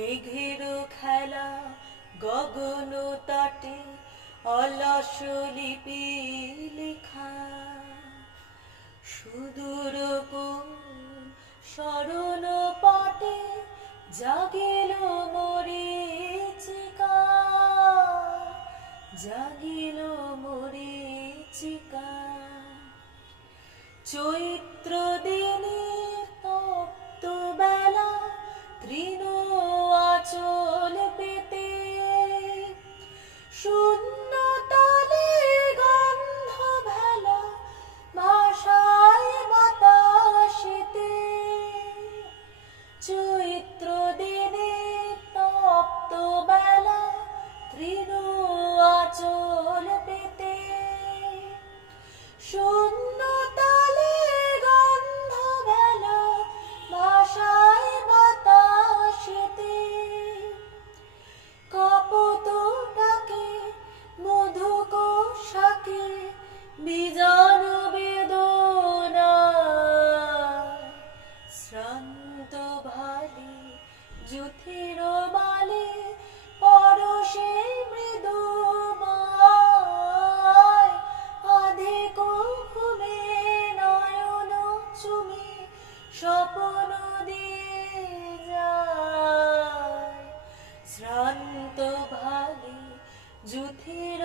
মেঘের খেলা, গগন তাটে, অলস লিপি লেখা। সুদূর স্মরণ পাটে, জাগিল মরিচিকা জাগিল মরিচিকা চৈত্র দিনী no. যুথির বালে পরশে মৃদু আধিক ঘুমে নয়ন চুমে স্বপ্ন দিয়ে যায়। শ্রান্ত ভালে যুথির